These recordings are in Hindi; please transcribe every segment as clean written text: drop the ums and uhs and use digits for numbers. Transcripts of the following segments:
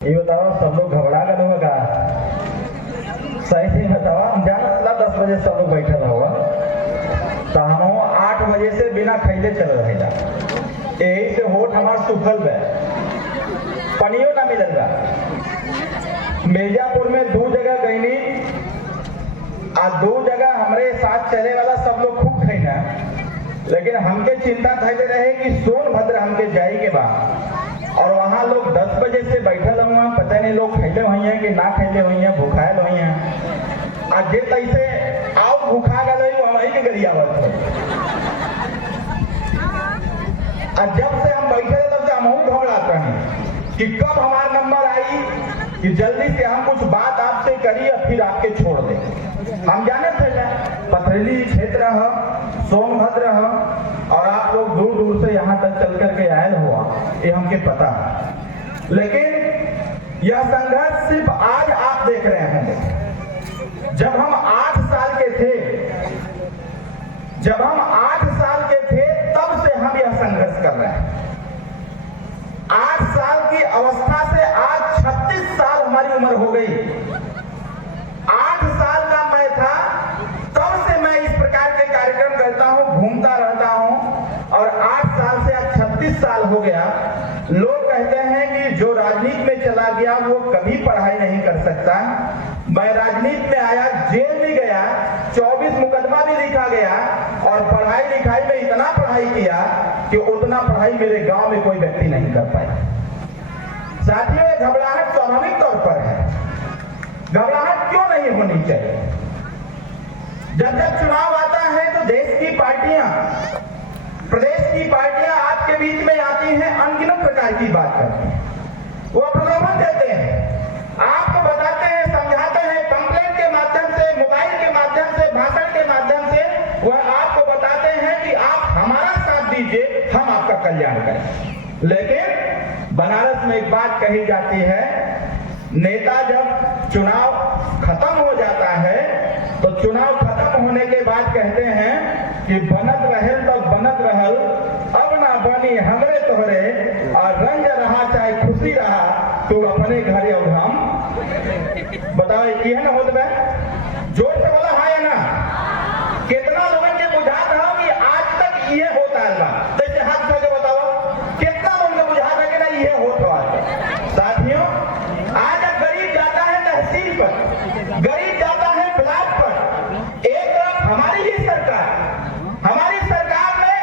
ये बताओ सब लोग घबरा गए होगा। सही से बताओ, हम जाना 10 बजे सब लोग बैठल हुआ तो हम 8 बजे से बिना खैले चल रहे जा। यही से होठ हमार सुखल बे, पनियो ना मिलल बा। मिर्जापुर में 2 जगह गईनी आ 2 जगह हमारे साथ चले वाला सब लोग खूब खैना, लेकिन हमके चिंता थैले रहे कि सोनभद्र हमके जाई के बाद और वहां लोग 10 बजे से बैठल हुआ, पता नहीं लोग खैले हुई हैं कि ना खैले हुई हैं, भूखायल हुई हैं। आज जे तैसे आओ भूखा गए वही के गरिया बात। और जब से हम बैठे तब से हम घबराते हैं कि कब हमारा नंबर आई कि जल्दी से हम कुछ बात आपसे करिए फिर आपके छोड़ दें। हम जाने थे ना पथरेली क्षेत्र है, सोनभद्र है और आप लोग दूर दूर से यहाँ तक चल करके आयल हुआ, ये हमके पता है। लेकिन यह संघर्ष सिर्फ आज आप देख रहे हैं। जब हम 8 साल के थे, तब से हम यह संघर्ष कर रहे हैं। 8 साल की अवस्था से आज 36 साल हमारी उम्र हो गई। 8 साल का मैं था तब से मैं इस प्रकार के कार्यक्रम करता हूं, घूमता रहता हूं और 8 साल से आज 36 साल हो गया। लोग कहते हैं कि जो राजनीति में चला गया वो कभी पढ़ाई नहीं कर सकता। मैं राजनीति में आया, जेल भी गया, 24 मुकदमा भी लिखा गया और पढ़ाई लिखाई में इतना पढ़ाई किया कि उतना पढ़ाई मेरे गांव में कोई व्यक्ति नहीं कर पाया। साथियों, ये घबराहट स्वाभाविक तौर पर है। घबराहट क्यों नहीं होनी चाहिए? जब चुनाव आता है तो देश की पार्टियां, प्रदेश की पार्टियां आपके बीच में आती हैं, अनगिनत प्रकार की बात करती हैं, वो प्रलोभन देते हैं, आपको बताते हैं, समझाते हैं, पंपलेट के माध्यम से, मोबाइल के माध्यम से, भाषण के माध्यम से वह आपको बताते हैं कि आप हमारा साथ दीजिए, हम आपका कल्याण करें। लेकिन बनारस में एक बात कही जाती है, नेता जब चुनाव खत्म हो जाता है तो चुनाव खत्म होने के बाद कहते हैं कि बनत रहल तब बनत रहल, अब ना बनी हमरे तोहरे, और रंज रहा चाहे खुशी रहा तो अपने घरे और हम। बताओ ये है ना होत बे? जोर से बोला हाँ या ना? कितना लोगों के बुझात हो कि आज तक ये होता है? जैसे हाथ धो के बताओ कितना लोगों को बुझात है कि ना ये होता है? साथियों, आज अब गरीब जाता है तहसील पर, गरीब जाता है ब्लॉक पर, एक तरफ हमारी ही सरकार में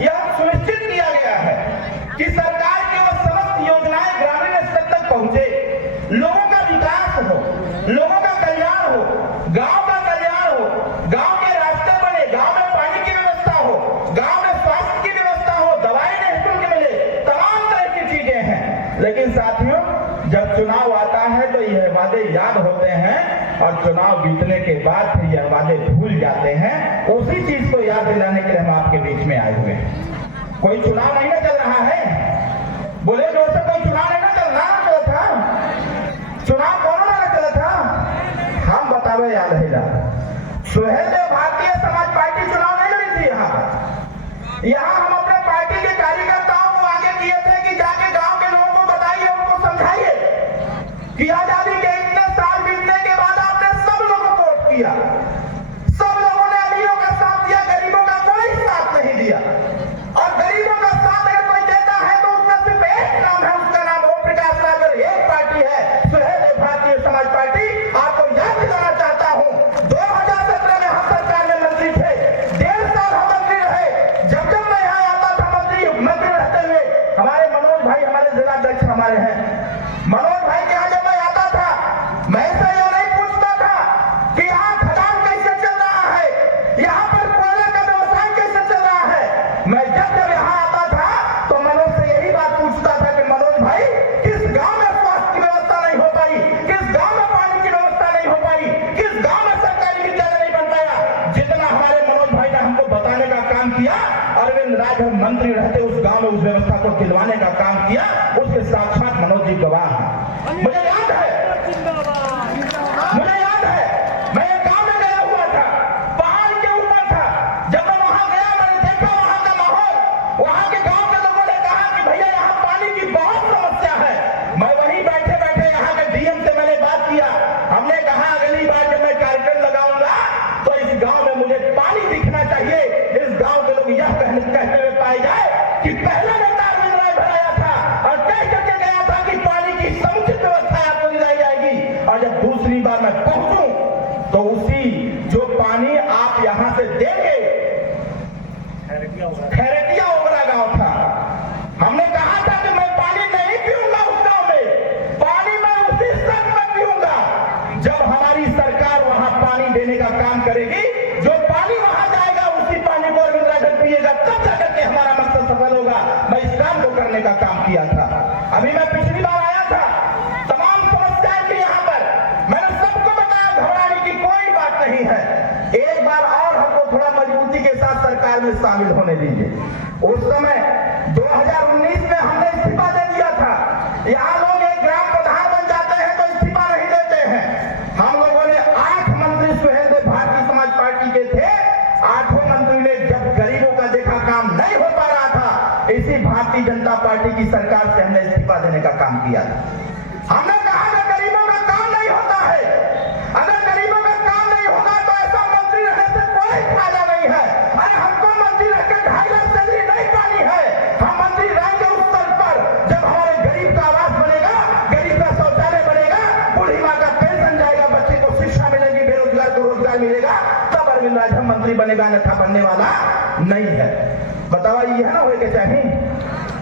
यह सुनिश्चित किया गया है कि सरकार की वो समस्त योजनाएं ग्रामीण स्तर तक पहुंचे, लोगों का विकास हो, लोगों का कल्याण हो, गांव का कल्याण हो, गांव के रास्ते बने, गांव में पानी की व्यवस्था हो, गांव में स्वास्थ्य की व्यवस्था हो, दवाई निःशुल्क मिले, तमाम तरह की चीजें हैं। लेकिन साथियों, जब चुनाव आता है तो यह वादे याद होते हैं और चुनाव जीतने के बाद फिर यह वादे भूल जाते हैं। उसी चीज को याद दिलाने के लिए हम आपके बीच में आए हुए हैं। कोई चुनाव नहीं ना चल रहा है? बोले जोर से, कोई चुनाव नहीं ना चल था? चुनाव कौन ना चला था? हम बतावे याद रहेगा। सुहेल देव भारतीय समाज पार्टी चुनाव नहीं लड़ी थी। यहाँ हम अपने पार्टी के कार्यकर्ताओं को आगे किए थे कि जाके गांव के लोगों को बताइए, उनको समझाइए कि आजादी के इतने साल बीतने के बाद आपने सब लोगों को वोट किया, सब लोगों ने अमीरों का साथ दिया, गरीबों का कोई साथ नहीं दिया। और गरीबों का साथ अगर कोई देता है तो उसका सिर्फ एक नाम है, उसका नाम ओम प्रकाश राजभर, एक पार्टी है, सुहेल देव भारतीय समाज पार्टी। आपको याद दिलाना चाहता हूँ, 2017 में हम सरकार में मंत्री थे, 1.5 साल हम मंत्री रहे। जब मैं यहाँ आता था मंत्री रहते हुए, हमारे मनोज भाई, हमारे जिला अध्यक्ष हमारे हैं, मनोज भाई के यहाँ जब मैं आता था खैरटिया ओबरा गांव था। हमने कहा था कि मैं पानी नहीं पीऊंगा उस गांव में, पानी मैं उसी शर्त में पीऊंगा जब हमारी सरकार वहां पानी देने का काम करेगी। जो पानी वहां जाएगा उसी पानी को अरविंद राजन पिएगा, तब जाकर के हमारा मकसद सफल होगा। मैं इस काम को करने का काम किया था। अभी मैं पिछली बार आया था, तमाम समस्याएं थी यहाँ पर, मैंने सबको बताया घबराने की कोई बात नहीं है। एक बार और हमको थोड़ा मजबूती के साथ सरकार में शामिल होने दीजिए। उस समय 2019 में हमने इस्तीफा दे दिया था। यहाँ लोग एक ग्राम प्रधान बन जाते हैं तो इस्तीफा नहीं देते हैं। हम लोगों ने 8 मंत्री सुहेलदेव भारतीय समाज पार्टी के थे। 8 मंत्री ने जब गरीबों का देखा काम नहीं हो पा रहा था, इसी भारतीय जनता पार्टी की सरकार से हमने इस्तीफा देने का काम किया था। हमने कहा कि गरीबों का काम नहीं होता है, अगर गरीबों का काम नहीं होगा तो ऐसा मंत्री रहने से कोई फायदा नहीं है। अरे हमको मंत्री रहकर 2.5 लाख सैलरी नहीं पानी है। हम मंत्री रहेंगे उस स्तर पर जब हमारे गरीब का आवास बनेगा, गरीब का शौचालय बनेगा, बूढ़ी माँ का पेंशन जाएगा, बच्चे को शिक्षा मिलेगी, बेरोजगार को रोजगार मिलेगा, तब अरविंद राजन मंत्री बनेगा, अन्यथा बनने वाला नहीं है। बतावा यह ना हो के चाहिए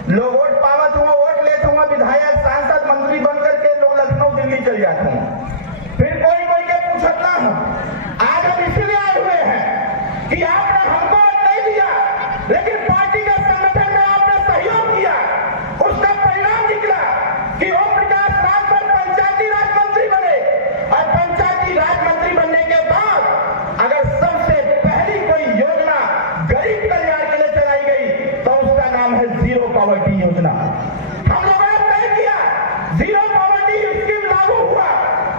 लोग वोट पावत हुआ, वोट लेते हुआ, विधायक सांसद मंत्री बनकर के लोग लखनऊ दिल्ली चल जाते हैं, फिर कोई कोई के पूछत ना हो। आज हम इसलिए आए हुए हैं कि आपने हमको वोट नहीं दिया, लेकिन पार्टी के संगठन में आपने सहयोग किया। उसका परिणाम निकला कि ओम प्रकाश राजभर पंचायती राज मंत्री बने, और पंचायती राज मंत्री बनने के बाद अगर सबसे पहली कोई योजना गरीब कल्याण के लिए चलाई गई तो उसका नाम है जीरो पॉवर्टी योजना। हम लोगों ने तय किया, जीरो पॉवर्टी स्कीम लागू हुआ।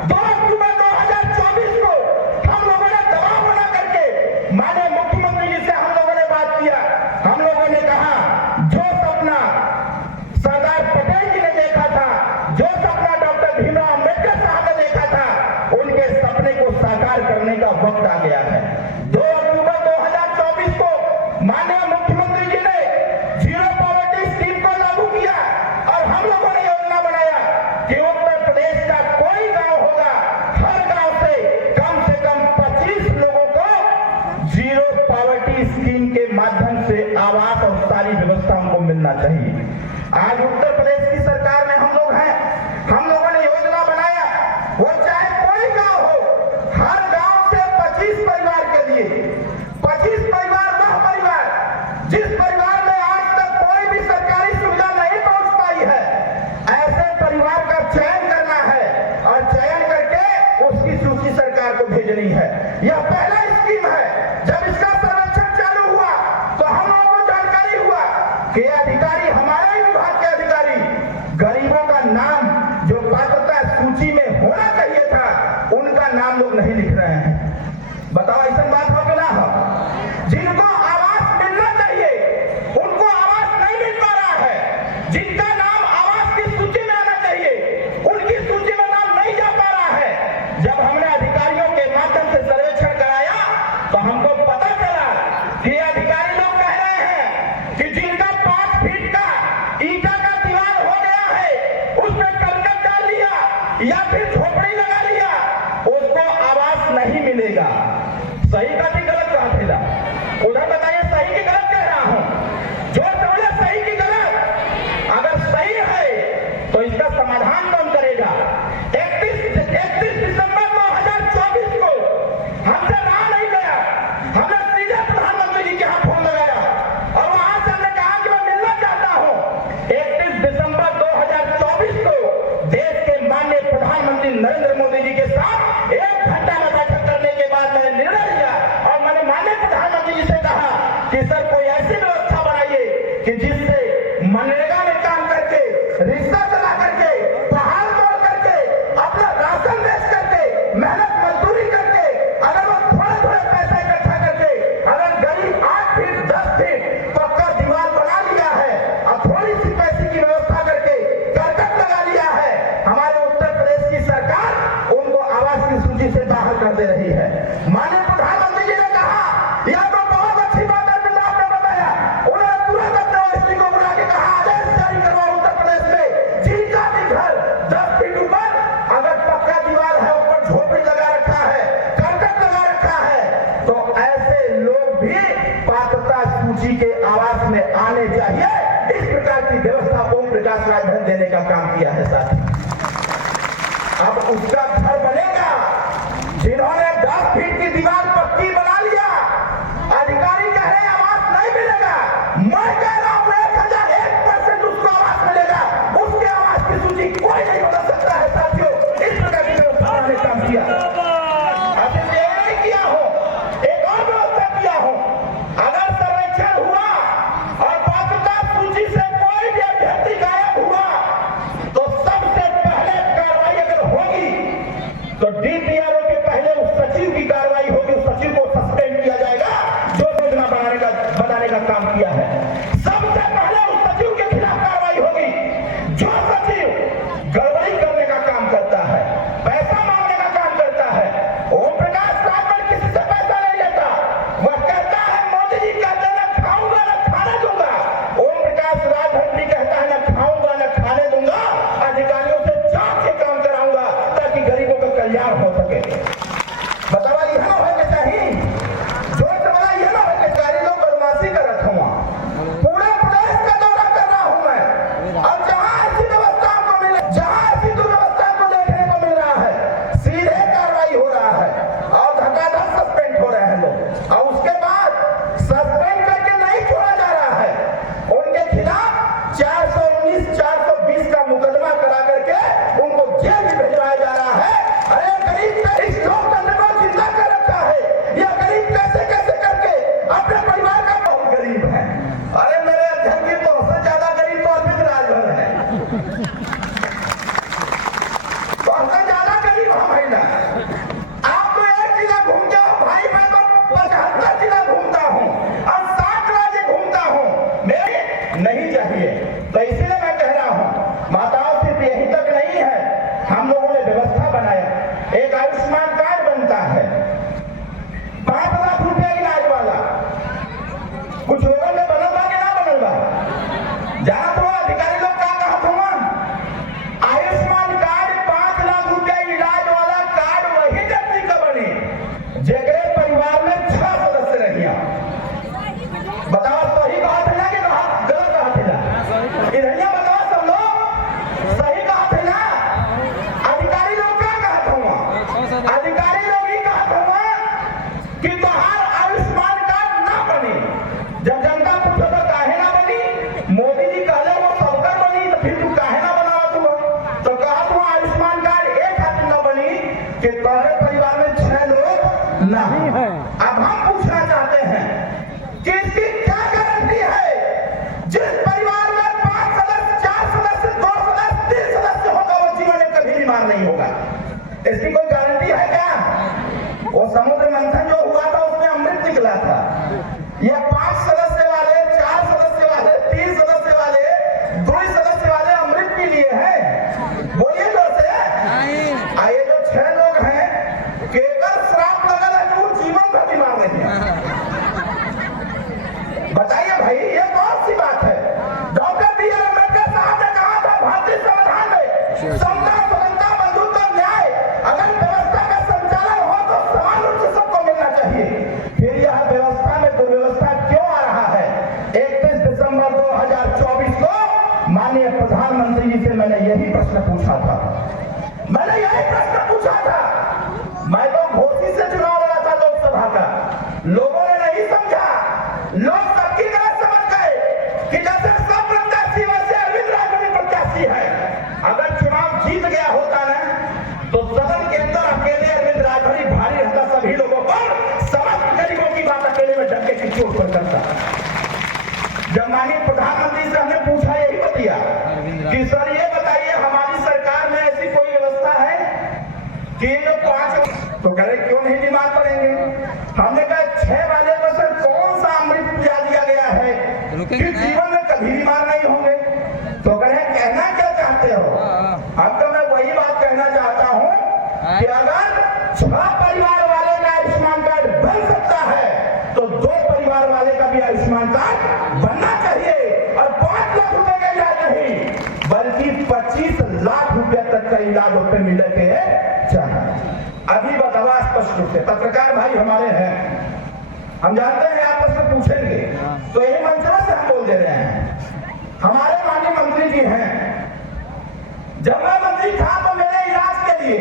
2 अक्टूबर 2024 को हम लोगों ने दबाव बना करके माननीय मुख्यमंत्री जी से हम लोगों ने बात किया। हम लोगों ने कहा जो सपना सरदार पटेल जी ने देखा था, जो सपना डॉक्टर भीमराव अम्बेडकर साहब ने देखा था, उनके सपने को साकार करने का वक्त आ गया है। 2 अक्टूबर 2024 को माननीय मुख्यमंत्री जी ने जीरो पॉवर्टी स्कीम को लागू किया और हम लोगों ने योजना बनाया कि उत्तर प्रदेश का कोई गांव होगा, हर गांव से कम 25 लोगों को जीरो पॉवर्टी स्कीम के माध्यम से आवास और सारी व्यवस्था उनको मिलना चाहिए। आज उत्तर प्रदेश की सरकार में हम लोग हैं, हम लोगों ने योजना बनाया, वो चाहे कोई गांव हो, हर गांव से 25 परिवार के लिए 25 परिवार, वह परिवार जिस परिवार में आज तक कोई भी सरकारी सुविधा नहीं पहुंच पाई है, ऐसे परिवार का चयन करना है और चयन करके उसकी सूची सरकार को भेजनी है। यह पहला स्कीम है। जब इसका सर्वेक्षण चालू हुआ तो हम लोगों को जानकारी हुआ कि अधिकारी, हमारे ही विभाग के अधिकारी, गरीबों का नाम जो पात्रता सूची में होना चाहिए था, उनका नाम लोग नहीं लिख रहे हैं। बताओ ऐसा बात हो कि ना हो? जिनको आवास मिलना चाहिए उनको आवास नहीं मिल पा रहा है। जिनका नाम आवास की सूची में आना चाहिए उनकी सूची में नाम नहीं जा पा रहा है। जब हमने अधिकारियों के माध्यम से सर्वेक्षण कराया तो हमको पता चला कि अधिकारी लोग कह रहे हैं कि जिनका 5 फीट का ईटा का दीवार हो गया है, उसमें करकट डाल लिया या फिर झोपड़ी लगा लिया, उसको आवास नहीं मिलेगा। सही का भी गलत कहा था, उधर बताइए सही की गलत कह रहा हूं। जो समझे सही की गलत, अगर सही है तो इसका समाधान कौन करेगा? 31 दिसंबर 2024 को हमसे रहा नहीं गया, हमने सीधे प्रधानमंत्री जी के यहाँ फोन लगाया और वहां से हमने कहा कि मैं मिलना चाहता हूं। 31 दिसंबर 2024 को देश के माननीय प्रधानमंत्री नरेंद्र मोदी जी के साथ 1 घंटा में बैठक करने के बाद मैंने निर्णय लिया और मैंने माननीय प्रधानमंत्री जी से कहा कि सर कोई ऐसी व्यवस्था बनाइए कि जिससे मनरेगा में काम करके, रिक्शा चला करके, पहाड़ तोड़ करके, अपना राशन बेच करके, मेहनत मजदूरी करके, अगर वो थोड़े पैसे इकट्ठा करके, अगर गरीब 8 फीट 10 फीट पक्का दीवार बना लिया है और थोड़ी सी पैसे की व्यवस्था करके करकट लगा लिया है, हमारे उत्तर प्रदेश की सरकार उनको आवास की सूची से बाहर कर दे रही है। माननीय प्रधानमंत्री जी ने कहा यह तो बहुत अच्छी बात है, बिल्ला आपने बताया। उन्होंने तुरंत अपने ओएसडी को बुला के कहा आदेश जारी करवाओ उत्तर प्रदेश में जिनका भी घर 10 फीट ऊपर अगर पक्का दीवार है, ऊपर झोपड़ी लगा रखा है, करकट लगा रखा है, तो ऐसे लोग भी पात्रता सूची के दिया है साथी। अब उसका घर बनेगा। जिन्होंने 10 फीट की दीवार पक्की बना लिया, अधिकारी कह रहे आवास नहीं मिलेगा। मैं कह रहा हूं 1001% उसको आवास मिलेगा। उसके आवास की सूची कोई नहीं बदल सकता है साथियों। इस प्रकार की व्यवस्था ने काम किया। किया हो एक और व्यवस्था किया हो, अगर सर्वेक्षण हुआ और पात्रता सूची से कोई भी अभ्यर्थी गायब हुआ तो सबसे पहले कार्रवाई अगर होगी तो डीपीआरओ के पहले उस सचिव की कार्रवाई होगी। उस सचिव को सस्पेंड किया जाएगा जो योजना बनाने का काम किया है। सबसे पहले उस सचिव के खिलाफ कार्रवाई होगी जो सचिव गड़बड़ी करने का काम करता है, पैसा मांगने का काम करता है। ओम प्रकाश किसी से पैसा नहीं लेता। वह कहता है मोदी जी कहते हैं ना खाऊंगा ना खाने दूंगा। ओम प्रकाश राजभर कहता है ना खाऊंगा ना खाने दूंगा, अधिकारियों से जांच के काम कराऊंगा ताकि गरीबों का कल्याण हो सके। बतावा यह ना होना चाहिए जो समझा यह ना होना चाहिए। लोग बदमाशी कर रखा हुआ पूरे प्रदेश का दौरा कर रहा हूं मैं, और जहां ऐसी व्यवस्था को मिले, जहां ऐसी दुर्व्यवस्था को देखने को मिल रहा है, सीधे कार्रवाई हो रहा है और धक्का सस्पेंड हो रहे हैं लोग। और उसके बाद सस्पेंड करके नहीं छोड़ा जा रहा है, उनके खिलाफ 419, 420 का मुकदमा करा करके उनको जेल में भिजवाया जा रहा है। अरे गरीब का इस लोकतंत्र को जिंदा कर रखा है। यह गरीब कैसे कैसे करके अपने परिवार का बहुत गरीब है। अरे मेरे अध्यक्ष जी तो सबसे ज्यादा गरीब तो अरविंद राजभर है। तो सबसे ज्यादा गरीब हम है ना। आप तो एक जिला घूमते हो भाई, मैं तो 75 जिला घूमता हूँ और 7 राज्य घूमता हूँ। मेरे नहीं चाहिए। तो इसीलिए मैं कह रहा हूँ माताओं सिर्फ यही तक नहीं है, हम लोगों ने व्यवस्था बनाया। एक आयुष्मान कार्ड बनता है 5 लाख रुपया इलाज वाला। कुछ लोगों ने बनल बा कि ना बनल बा? जाना तो अधिकारी लोग क्या कहा था? आयुष्मान कार्ड 5 लाख रुपया इलाज वाला कार्ड वही व्यक्ति का बने जेकरे परिवार में 6 सदस्य रहिया। बताओ सही कहा था ना कि गलत कहा था? इधर बताओ सब लोग सही कहा था ना? अधिकारी लोग क्या कहा था? अधिकारी लोग ही कहा था कि तुम्हार आयुष्मान कार्ड ना बने। जब जनता पूछो तो काहे ना बनी? मोदी जी कहले वो सबका बनी, तो फिर तू काहे ना बनावा तू? तो कहा तू आयुष्मान कार्ड एक खातिर ना बनी कि तुम्हारे परिवार में 6 लोग नहीं है। अब हम पूछना चाहते हैं कि इसकी क्या गारंटी है? जिस परिवार में 5 सदस्य, 4 सदस्य, 2 सदस्य, 3 सदस्य होगा वो जीवन में कभी बीमार नहीं होगा। इसकी कोई गारंटी है क्या? वो समुद्र मंथन जो हुआ था उसमें अमृत निकला था। ये 5 सदस्य वाले, 4 सदस्य वाले, 3 सदस्य वाले, 2 सदस्य वाले अमृत पी लिए हैं। बोलिए जोर से। ये जो 6 लोग हैं केवल श्राप लगल है कि वो जीवन भर बीमार नहीं है। बताइए भाई, ये कौन सी बात है? Doctor B R. अम्बेडकर साहब ने कहा था भारतीय संविधान में समता, स्वतंत्रता, बंधुत्व, न्याय, अगर व्यवस्था का संचालन हो तो समान रूप से सबको मिलना चाहिए। फिर यह व्यवस्था में दुर्व्यवस्था क्यों आ रहा है? 31 दिसंबर 2024 को माननीय प्रधानमंत्री जी से मैंने यही प्रश्न पूछा था। मैं तो घोषी से चुनाव लड़ा था लोकसभा का। लोगों ने नहीं समझा। लोग सबकी तरह समझ गए कि जैसे सब प्रत्याशी वैसे अरविंद राजभर प्रत्याशी है। अगर चुनाव जीत गया होता ना तो सदन के अंदर अकेले अरविंद राजभर भारी रहता सभी लोगों पर, समस्त गरीबों की बात अकेले में डंके की चोट पर करता। जब माननीय प्रधानमंत्री से हमने पूछा यही बतिया कि सर ये बताइए हमारी सरकार में ऐसी कोई व्यवस्था है कि जो 5, तो कह रहे क्यों नहीं बीमार पड़ेंगे? हमने कहा 6 वाले को सर कौन सा अमृत पिला दिया गया है कि जीवन में कभी बीमार नहीं होंगे? तो कह रहे कहना क्या चाहते हो? अब तो मैं वही बात कहना चाहता हूँ कि अगर 6 परिवार वाले का आयुष्मान कार्ड बन सकता है तो 2 परिवार वाले का भी आयुष्मान कार्ड बनना चाहिए। और 5 लाख रुपए का इलाज नहीं बल्कि 25 लाख रुपए तक का इलाज होते मिले के चाहिए। अभी बतावा स्पष्ट रूप से पत्रकार भाई हमारे हैं, हम जानते हैं आपस में पूछेंगे तो यही मंच से हम बोल दे रहे हैं। हमारे माननीय मंत्री जी हैं, जब मैं मंत्री था तो मेरे इलाज के लिए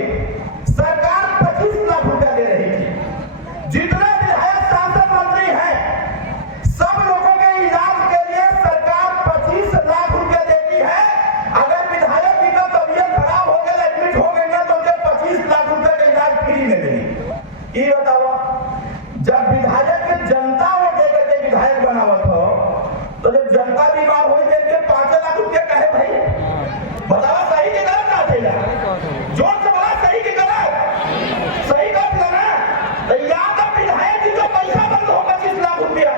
सरकार 25 लाख रुपया दे रही थी। जितने विधायक सांसद मंत्री हैं सब लोगों के इलाज के लिए सरकार 25 लाख रुपया देती है। अगर विधायक की तबीयत खराब हो गई, एडमिट हो गई ना, तो उनके 25 लाख रुपया का इलाज फ्री में देगी। ये बताओ, जब विधायक जनता वो दे करके विधायक बनावत हो, तो जब जनता बीमार हुई तो 5 लाख रुपया कहे भाई? बताओ सही की गलत ना थे? जोर से बोला, सही की गलत? सही गलत ना? तो या तो विधायक जी का पैसा बंद हो 25 लाख रुपया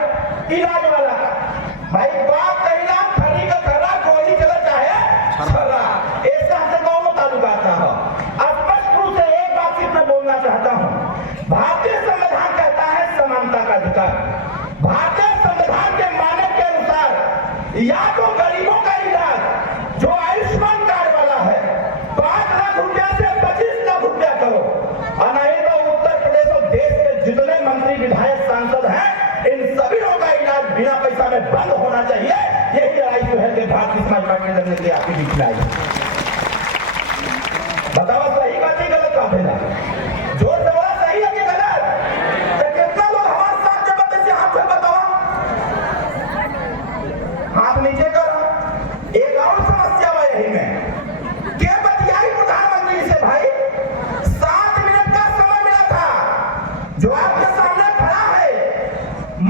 इलाज वाला। भाई बात कहना खरी का खरा, गोली चला चाहे छर्रा, ऐसा से गाँव में ताल्लुक आता है। स्पष्ट रूप से एक बात सिर्फ मैं बोलना चाहता हूँ, भारतीय संविधान कहता है समानता का अधिकार। भारतीय संविधान के मानक के अनुसार या तो गरीबों का इलाज जो आयुष्मान कार्ड वाला है 5 लाख रुपया से 25 लाख रुपया करो, और नहीं तो उत्तर प्रदेश और देश के जितने मंत्री विधायक सांसद हैं इन सभी लोगों का इलाज बिना पैसा में बंद होना चाहिए। यही लड़ाई जो है भारतीय समाज पार्टी लड़ने के लिए आपकी बीच में आई। बताओ सही बात है गलत बात है? जोर से बोला, सही है कि गलत? तो कितना लोग हमारे साथ जबरदस्ती हाथ से बताओ, हाथ नीचे करो। एक और समस्या है यही में के बतियाई प्रधानमंत्री से भाई 7 मिनट का समय मिला था, जो आपके सामने खड़ा है,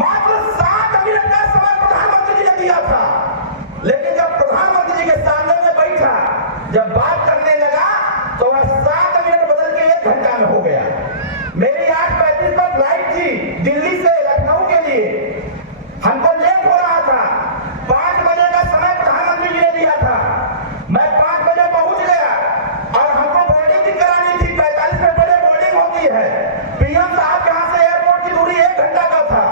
मात्र 7 मिनट का समय प्रधानमंत्री जी ने दिया था। लेकिन जब प्रधानमंत्री जी के सामने में बैठा, जब बात करने लगा तो वह 7 मिनट बदल के 1 घंटा में हो गया। मेरी 8:35 पर फ्लाइट थी दिल्ली से लखनऊ के लिए, हमको लेट हो रहा था। 5 बजे का समय प्रधानमंत्री जी ने दिया था, मैं 5 बजे पहुंच गया और हमको बोर्डिंग भी करानी थी। 45 में बड़े बोर्डिंग होती है। पीएम साहब यहाँ से एयरपोर्ट की दूरी 1 घंटा का था।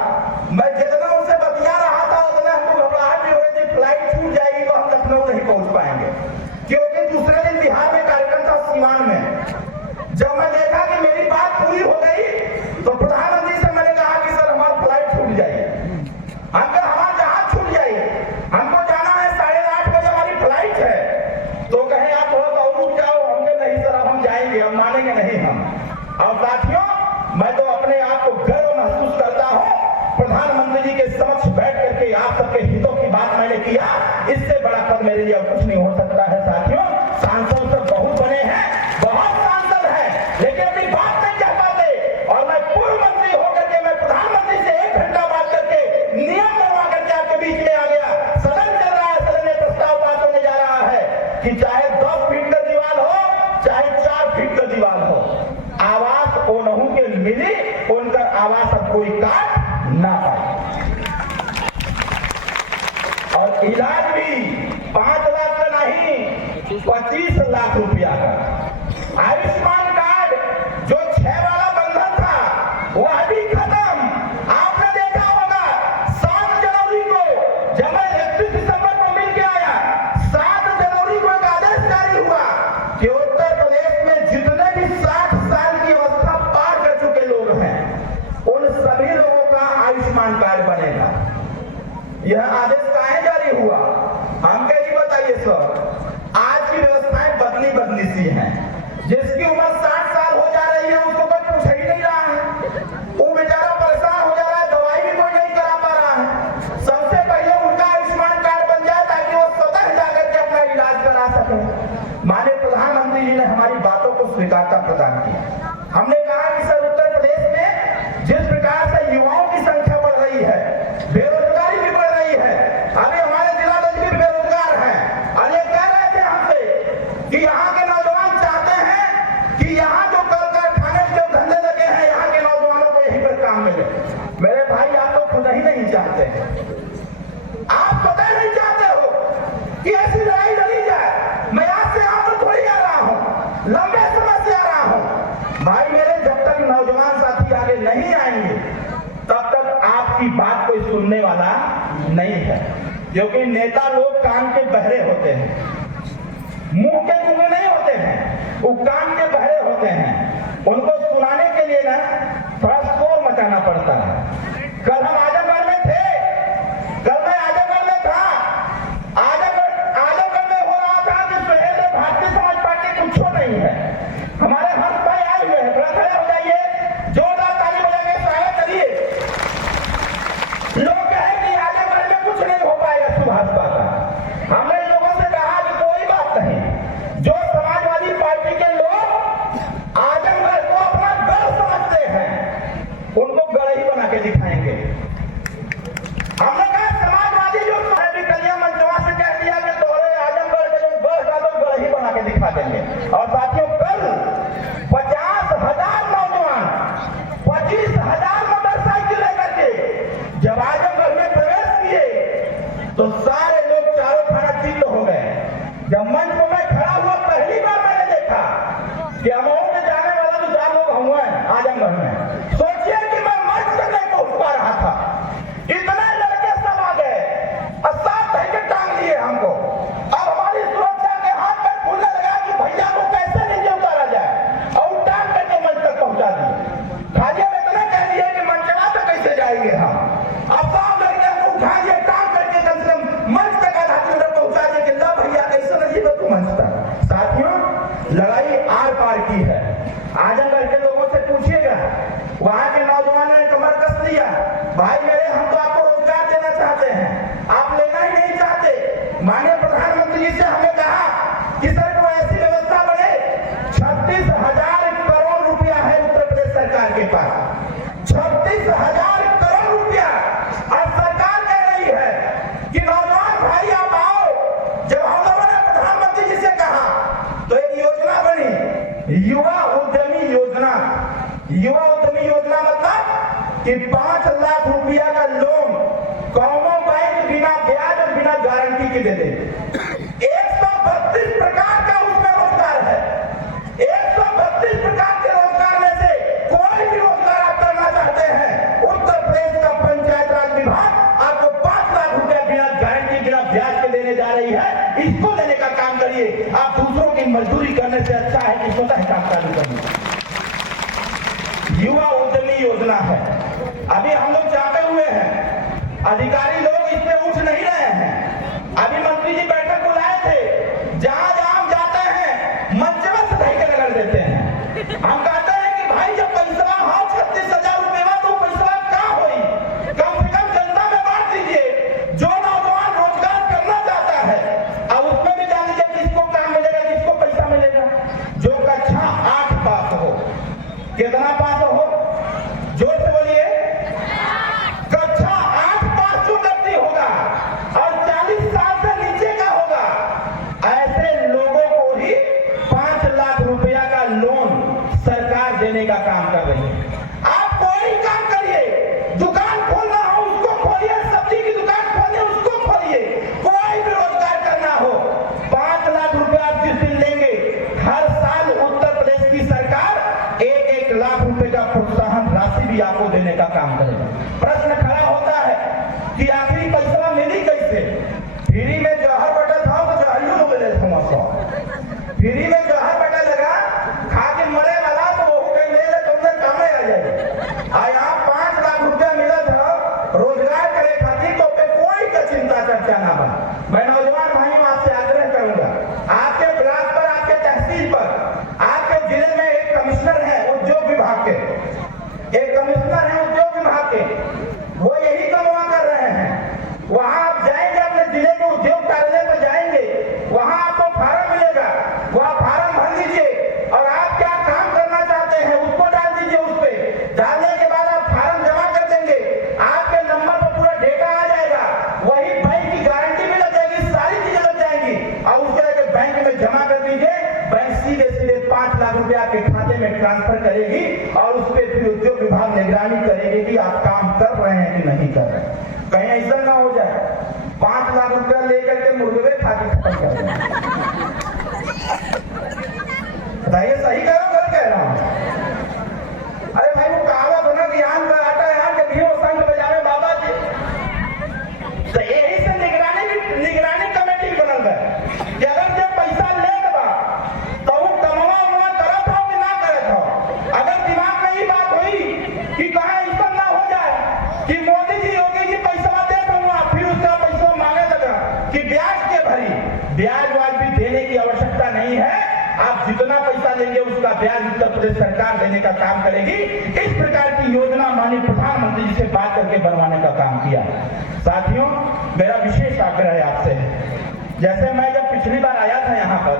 मैं जितना उनसे बतिया रहा था उतना हमको घबराहट भी हो रही थी, फ्लाइट छूट जाएगी तो हम लखनऊ नहीं पहुंच पाएंगे, क्योंकि दूसरे दिन बिहार में कार्यक्रम था सीवान में। जब मैं देखा कि मेरी बात पूरी हो गई तो प्रधानमंत्री से मैंने कहा कि सर हमारी फ्लाइट छूट जाइए, हमारा जहाज छूट जाइए, हमको जाना है 8:30 बजे हमारी फ्लाइट है। तो कहे आप थोड़ा सा और रुक जाओ। हमने नहीं सर अब हम जाएंगे, हम मानेंगे नहीं हम। और साथियों, मैं तो अपने आप को गर्व महसूस करता हूँ, प्रधानमंत्री जी के समक्ष बैठ करके आप सबके हितों की बात मैंने किया। इससे बड़ा पद मेरे लिए कुछ नहीं हो सकता है। साथियों, सांसद सब बहुत बने हैं, बहुत सांसद हैं, लेकिन अपनी बात नहीं कह पाते। और मैं पूर्व मंत्री होकर के मैं प्रधानमंत्री से 1 घंटा बात करके नियम बनवा करके आपके बीच में आ गया। सदन चल रहा है, सदन में प्रस्ताव पास होने जा रहा है कि चाहे 10 फीट का दीवार हो, चाहे 4 फीट का दीवार हो, आवास ओनहू के मिली, उनका आवास अब कोई काट ना पाए। और इलाज भी 5 लाख का नहीं, 25 लाख रुपया का। आयुष्मान कार्ड जो 6 वाला बंधन था वह भी खत्म। आपने देखा होगा 7 जनवरी को जब मैं 31 दिसंबर को मिल के आया, 7 जनवरी को एक आदेश जारी हुआ कि उत्तर प्रदेश में जितने भी 60 साल की अवस्था पार कर चुके लोग हैं उन सभी लोगों का आयुष्मान कार्ड बनेगा। यह आदेश काहे जारी हुआ? हमको ये बताइए सर, आज की व्यवस्थाएं बदली सी हैं। जिसकी उम्र 60 साल हो जा रही है उसको कोई पूछ ही नहीं रहा है, वो बेचारा परेशान हो जा रहा है, दवाई भी कोई नहीं करा पा रहा है। सबसे पहले उनका आयुष्मान कार्ड बन जाए ताकि वो स्वतः जाकर के अपना इलाज करा सके। माननीय प्रधानमंत्री जी ने हमारी बातों को स्वीकारता प्रदान किया। हमने कहा कि सर उत्तर प्रदेश में जिस प्रकार से युवाओं की संख्या बढ़ रही है, बेरोजगारी भी बढ़ रही है, अभी हमारे जिलाध्यक्ष भी बेरोजगार हैं और ये कह रहे थे हमसे कि यहाँ के नौजवान चाहते हैं कि यहाँ जो कल कारखाने जो धंधे लगे हैं यहाँ के नौजवानों को यहीं पर काम मिले। मेरे भाई आप तो खुद ही नहीं चाहते, आप पता नहीं चाहते हो कि ऐसी लड़ाई लड़ी जाए। मैं आज से यहाँ पर थोड़ी आ रहा हूँ, लंबे समय से आ रहा हूँ। भाई मेरे जब तक नौजवान साथी आगे नहीं आएंगे तब तक आपकी बात कोई सुनने वाला नहीं है, क्योंकि नेता लोग कान के बहरे होते हैं, मुंह के गूंगे नहीं होते हैं, वो कान के बहरे होते हैं। उनको सुनाने के लिए ना थोड़ा शोर मचाना पड़ता है। कल हम आजमगढ़ में थे, कल मैं आजमगढ़ में था, आजमगढ़ में हो रहा था कि पहले भारतीय समाज की है। आजमगढ़ के लोगों से पूछिएगा, वहां के नौजवानों ने कमर कस दिया, भाई मेरे हम तो आपको रोजगार देना चाहते हैं, आप लेना ही नहीं चाहते। माननीय प्रधानमंत्री जी से हमने कहा कि सर को ऐसी व्यवस्था बने, 36,000 करोड़ रुपया है उत्तर प्रदेश सरकार के पास, 36,000 करोड़ रुपया। और सरकार कह रही है कि नौजवान भाई आप आओ। जब हम लोगों ने प्रधानमंत्री जी से कहा तो एक योजना बनी, युवा उद्यमी योजना। युवा उद्यमी योजना मतलब कि 5 लाख रुपया का लोन कौमो बैंक बिना ब्याज और बिना गारंटी के दे दे। 132 प्रकार का उसमें रोजगार है। 132 प्रकार के रोजगार में से कोई भी रोजगार आप करना चाहते हैं, उत्तर प्रदेश का पंचायत राज विभाग आपको 5 लाख रुपया बिना गारंटी बिना ब्याज के देने जा रही है। इसको लेने का काम करिए। आप दूसरों की मजदूरी करने से अच्छा है कि स्वतः काम चालू करिए। युवा उद्यमी योजना है, अभी हम लोग चाहते हुए हैं, अधिकारी लोग इस पे उठ नहीं रहे हैं। अभी मंत्री जी बैठक बुलाए थे, जहां जहां जाते हैं मंचवा से धई के रगड़ देते हैं। हम कहते हैं कि भाई जब पैसा हाँ 36,000 रुपया तो पैसा कहाँ होई, कम से कम जनता में बांट दीजिए। जो नौजवान रोजगार करना चाहता है अब उसमें भी जान लीजिए किसको काम मिलेगा, किसको पैसा मिलेगा। जो कक्षा 8 पास हो, कितना पास हो, जोर से बोलिए, कक्षा 8 पास जो व्यक्ति होगा और 40 साल से नीचे का होगा, ऐसे लोगों को ही 5 लाख रुपया का लोन सरकार देने का काम कर रही है। आप कोई काम करिए, दुकान खोलना हो उसको खोलिए, सब्जी की दुकान खोलिए उसको खोलिए, कोई भी रोजगार करना हो, 5 लाख रुपया आप जिस दिन लेंगे, हर साल उत्तर प्रदेश की सरकार 1-1 लाख रुपए का प्रोत्साहन राशि भी आपको देने का काम करेगा। प्रश्न खड़ा होता है कि आखिर पैसा मिली कैसे? फ्री में जहर बटल था तो जहरियो लोग ले समझो, फ्री में जहर बटल लगा खा के मरे वाला तो वो कहीं ले ले तुमने काम आ जाएगा। यहाँ 5 लाख रुपया मिला था रोजगार करे खातिर, तो पे कोई का चिंता चर्चा ना बना। मैं नौजवान भाइयों आपसे आग्रह करूंगा, आपके ब्लॉक पर, आपके तहसील पर, आपके जिले में एक कमिश्नर है उद्योग विभाग के, एक कमिश्नर है उद्योग विभाग के, वो यही कमवा कर रहे हैं। वहां आप जाएंगे, अपने जिले के उद्योग कार्यालय पर जाएंगे, वहां आपको फार्म मिलेगा, वह फार्म भर लीजिए और आप क्या काम करना चाहते हैं उसको डाल दीजिए। उस पे डालने के बाद आप फार्म जमा कर देंगे, आपके नंबर पर पूरा डेटा आ जाएगा, वही बैंक की गारंटी भी लग जाएगी, सारी चीजें लग जाएंगी और उसके आगे बैंक में जमा कर दीजिए। बैंक सीधे सीधे 5 लाख रुपया आपके खाते में ट्रांसफर करेगी और उस पर फिर उद्योग विभाग निगरानी करेगी कि आप काम कर रहे हैं कि नहीं कर रहे हैं। कहीं ऐसा ना हो जाए 5 लाख रुपया लेकर के मुर्गे खा के खत्म कर दें। बताइए सही कह रहा हूं, गलत कह रहा हूं? अरे भाई वो कहावत होना कि आम का आटा यहाँ के घी संग बजावे बाबा जी, तो यही से निगरानी कमेटी बनल है कि अगर जब पैसा ले तो वो कमवा उमवा करत हो कि ना करत हो। अगर दिमाग में ये बात हुई कि कहीं ऐसा ना हो जाए कि मोदी जी योगी जी पैसा दे दूंगा, फिर उसका पैसा मांगे लगा कि ब्याज के भरी, ब्याज वाज भी देने की आवश्यकता नहीं है। आप जितना पैसा लेंगे उसका ब्याज उत्तर प्रदेश सरकार देने का काम करेगी। इस प्रकार की योजना माननीय प्रधानमंत्री जी से बात करके बनवाने का काम किया। साथियों, मेरा विशेष आग्रह है आपसे, जैसे मैं जब पिछली बार आया था यहाँ पर,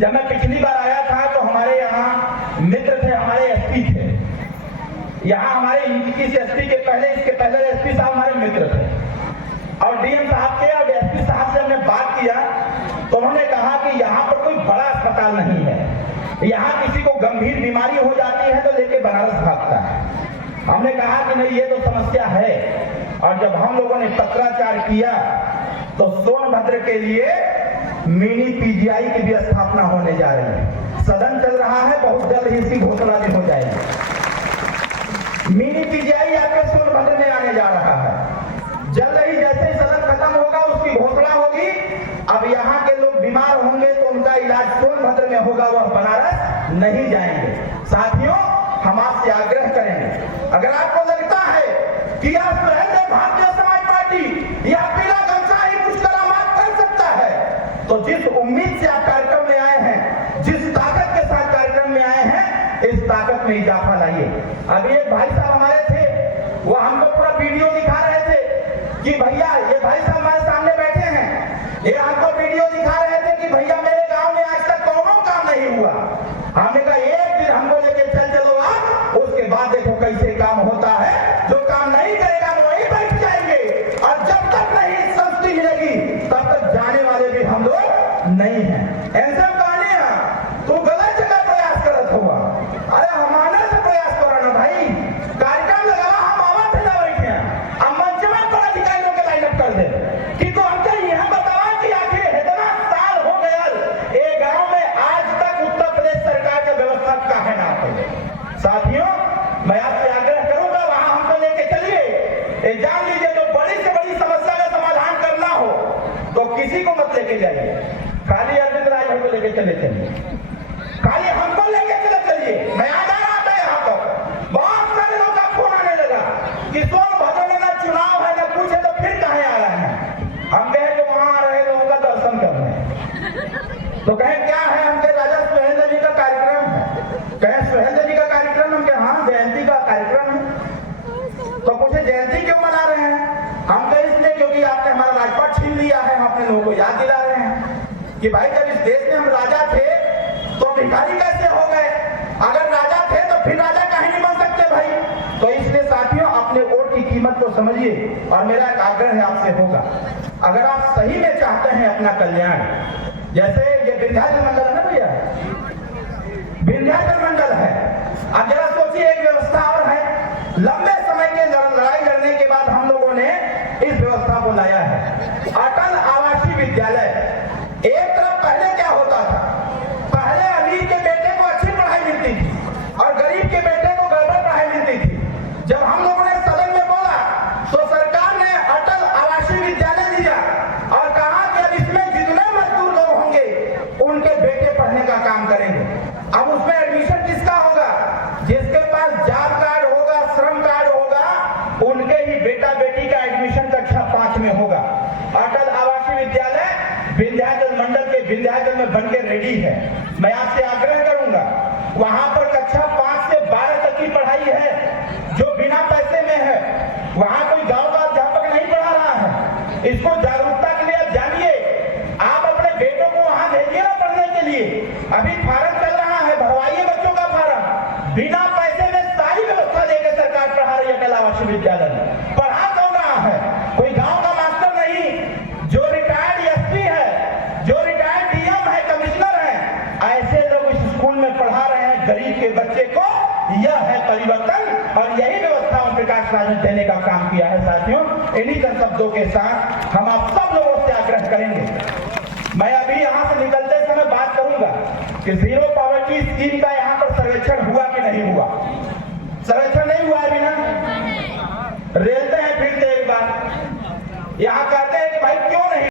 जब मैं पिछली बार आया था तो हमारे यहाँ मित्र थे, हमारे एसपी थे यहाँ, हमारे एसपी के पहले, इसके पहले एसपी साहब हमारे मित्र थे और डीएम साहब के और एसपी साहब से हमने बात किया तो उन्होंने कहा कि यहाँ पर कोई बड़ा अस्पताल नहीं है, यहाँ किसी को गंभीर बीमारी हो जाती है तो लेके बनारस भागता है। हमने कहा कि नहीं ये तो समस्या है, और जब हम लोगों ने पत्राचार किया तो सोनभद्र के लिए मिनी पीजीआई की भी स्थापना होने जा रही है। सदन चल रहा है, बहुत जल्द ही इसकी घोषणा भी हो जाएगी। मिनी पीजीआई आपके सोनभद्र में आने जा रहा है, जल्द ही जैसे ही सदन खत्म होगा उसकी घोषणा होगी। अब यहाँ के लोग बीमार होंगे तो उनका इलाज सोनभद्र में होगा, वह बनारस नहीं जाएंगे। साथियों, हम आपसे आग्रह करेंगे, अगर आपको लगता है कि आप भारतीय समाज पार्टी या पीला गमछा ही कुछ करामात कर सकता है, तो जिस उम्मीद से आप कार्यक्रम में आए हैं, जिस ताकत के साथ लागत में इजाफा लाइए। अभी एक भाई साहब हमारे थे, वो हमको पूरा वीडियो दिखा रहे थे कि भैया, ये भाई साहब हमारे सामने बैठे हैं, ये हमको वीडियो दिखा रहे थे कि भैया मेरे गांव में आज तक कौनो काम नहीं हुआ। हमने कहा एक दिन हमको लेके चलो आप, उसके बाद देखो कैसे काम होता है। जो काम नहीं करेगा वही बैठ जाएंगे, और जब तक नहीं संस्कृति मिलेगी तब तक जाने वाले भी हम लोग नहीं हैं। ऐसा कहने तू गलत जगह प्रयास करत हुआ। अरे हमारे से प्रयास करो ना भाई, कार्यक्रम लगावा, हम आवा थे ना बैठे हैं, अब मंच में पढ़ा अधिकारियों के लाइनअप कर दे कि तो हमसे यह बतावा कि आखिर इतना साल हो गया ये गांव में आज तक उत्तर प्रदेश सरकार की व्यवस्था काहे ना हो। साथियों, मैं आपसे आग्रह करूंगा, वहां हमको लेके चलिए। जान लीजिए जो बड़ी से बड़ी समस्या का समाधान करना हो तो किसी को मत लेके जाइए, खाली अरविंद राय को लेके चलिए, खाली हमको लेके चलिए। मैं आ जा रहा था यहाँ पर, बहुत सारे लोग का फोन आने लगा कि सोनभद्र में ना चुनाव है ना कुछ है, तो फिर कहे आ रहे हैं। हम कहे कि वहां आ रहे लोगों का दर्शन करने, तो कहे क्या है, हमके राजा सुहेलदेव जी का कार्यक्रम है। कहे सुहेलदेव जी का कार्यक्रम, हम कहे हाँ जयंती का कार्यक्रम है। तो पूछे जयंती क्यों मना रहे हैं? हम कहे इसलिए क्योंकि आपने हमारा राजपाट छीन लिया है। हम अपने लोगों को याद दिला रहे हैं कि भाई जब इस देश में हम राजा थे तो भिखारी कैसे हो गए? अगर राजा थे तो फिर राजा काहे नहीं बन सकते भाई? तो इसलिए साथियों, अपने वोट की कीमत को समझिए। और मेरा एक आग्रह है आपसे होगा, अगर आप सही में चाहते हैं अपना कल्याण, जैसे ये विंध्याचल मंडल है ना भैया, विंध्याचल मंडल है। अब जरा सोचिए, एक व्यवस्था और है, लंबे समय के लड़ाई लड़ने के बाद हम लोगों ने इस व्यवस्था को लाया है, अटल आवासीय विद्यालय। एक तरफ पहले क्या होता था, पहले अमीर के बेटे को अच्छी पढ़ाई मिलती थी और गरीब के बेटे को गड़बड़ पढ़ाई मिलती थी। जब हम लोगों ने सदन में बोला तो सरकार ने अटल आवासीय विद्यालय दिया और कहा कि अब इसमें जितने मजदूर लोग होंगे उनके बेटे पढ़ने का काम करेंगे। अब उसमें एडमिशन किसका होगा? जिसके पास जॉब कार्ड होगा, श्रम कार्ड होगा, उनके ही बेटा बेटी का एडमिशन कक्षा 5 में होगा। अटल आवासीय विद्यालय विंध्याचल मंडल के विंध्याचल में बनके रेडी है। मैं आपसे आग्रह करूंगा, वहां पर कक्षा 5 से 12 तक की पढ़ाई है जो बिना पैसे में है। वहां कोई गांव का अध्यापक नहीं पढ़ा रहा है। इसको जागरूकता के लिए आप जानिए, आप अपने बेटों को वहां भेजिए ना पढ़ने के लिए। अभी फार्म चल रहा है, भरवाइए बच्चों का फार्म। बिना पैसे में सारी व्यवस्था देकर सरकार पढ़ा रही है अटल आवासीय विद्यालय में। पढ़ा कौन रहा है? कोई गांव का मास्टर नहीं, जो रिटायर्ड एसपी है, जो रिटायर्ड डीएम है, कमिश्नर है, ऐसे लोग इस स्कूल में पढ़ा रहे हैं गरीब के बच्चे को। यह है परिवर्तन, और यही व्यवस्था ओम प्रकाश राज ने देने का काम किया है। साथियों, इन्हीं चंद शब्दों के साथ हम आप सब लोगों से आग्रह करेंगे। मैं अभी यहाँ से निकलते समय बात करूंगा कि जीरो पॉवर्टी स्कीम का यहाँ पर सर्वेक्षण हुआ कि नहीं हुआ। सर्वेक्षण नहीं हुआ अभी ना, रेलते हैं फिर से एक बार यहाँ कहते हैं कि भाई क्यों नहीं